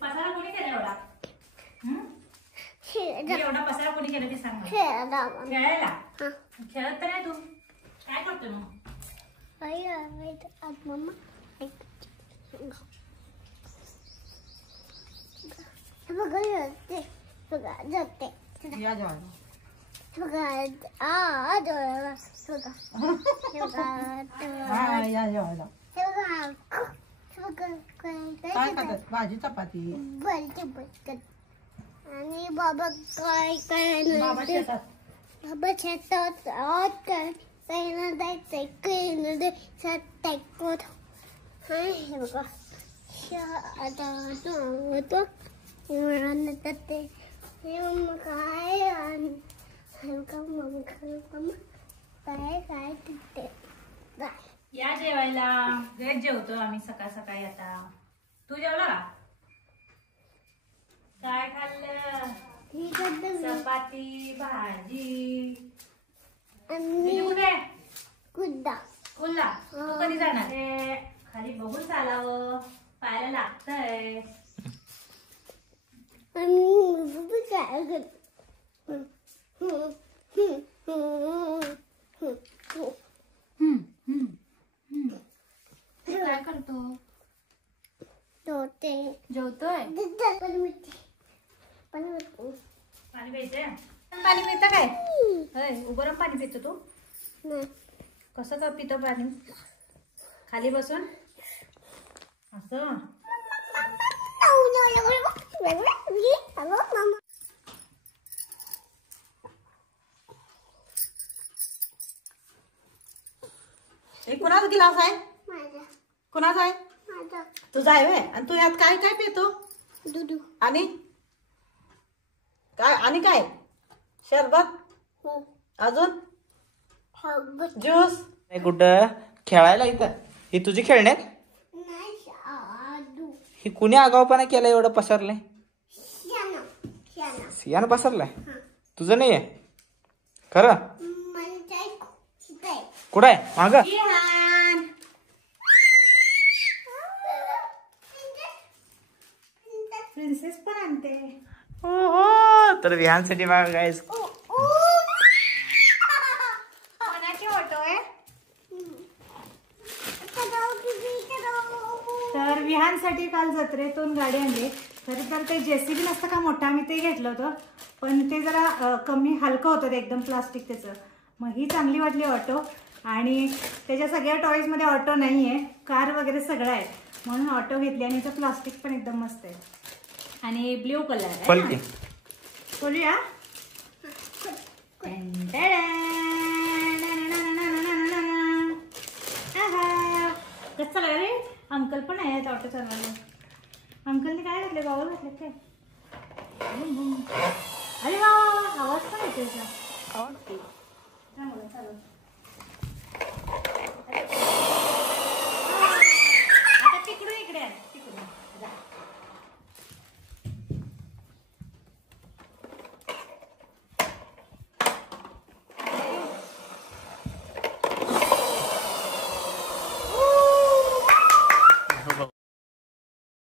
पसारा कोणी केला एवढा? एवढा पसारा कोणी केला ते सांग. खेळायला खेळत तर नाही तू. काय करतो मग? मम्मा बघा जाते बघा जाते या जेवायला. बघा या जेवायला. काय खातात? भाजी चपाती. आणि बाबा काय काय बाबा शेतात. बाबा शेतात काही द्यायचंय काही न द्यायचं हे बघा आता ते काय काय काय तिथे या जेवायला. वेळ जेवतो आम्ही सकाळ सकाळी. आता तू जेवला का? काय खाल्लं? चपाती भाजी. कुठे? कुद्दा कुल्ला. तू कधी जाणार? खाली बघून चालावं. पायाला लागतंय. काय करतो? जेवतोय. पाणी प्यायचंय. पाणी पितं काय? होय. उभं पाणी पितो तू? कसं का पितो पाणी? खाली बसून असं. कुणाचा गिलास आहे? कुणाचा आहे? तुझा आहे व्हय? आणि तू यात काय काय पितो? दूध आणि काय? आणि काय? शरबत. अजून ज्यूस. कुठं खेळायला इथं? ही तुझी खेळणे? ही कुणी आगाऊपणा केला एवढं पसरलंय? सियान पसरलाय. तुझं नाहीये खरं? कुठं आहे? माग प्रिन्सेस पण आणते. हो. तर विहानसाठी बघा गाईस. कोणाची ऑटो आहे? तर विहानसाठी काल जत्रेतून गाडी आणली. तरी तर ते जेसीबी नसतं का मोठं, आम्ही ते घेतलं होतं. पण ते जरा कमी हलकं होतं ते एकदम प्लास्टिक त्याचं. मग ही चांगली वाटली ऑटो. आणि त्याच्या सगळ्या टॉईजमध्ये ऑटो नाही आहे. कार वगैरे सगळं आहे म्हणून ऑटो घेतली. आणि त्याचं प्लास्टिक पण एकदम मस्त आहे. आणि ब्ल्यू कलर आहे. बोलूया. कसं लागलं रे? अंकल पण आहेत ऑटो चालवायला. अंकलने काय घातले? गॉगल घातले काय? अरे वा, आवाज पण येते. चांगलं चालव.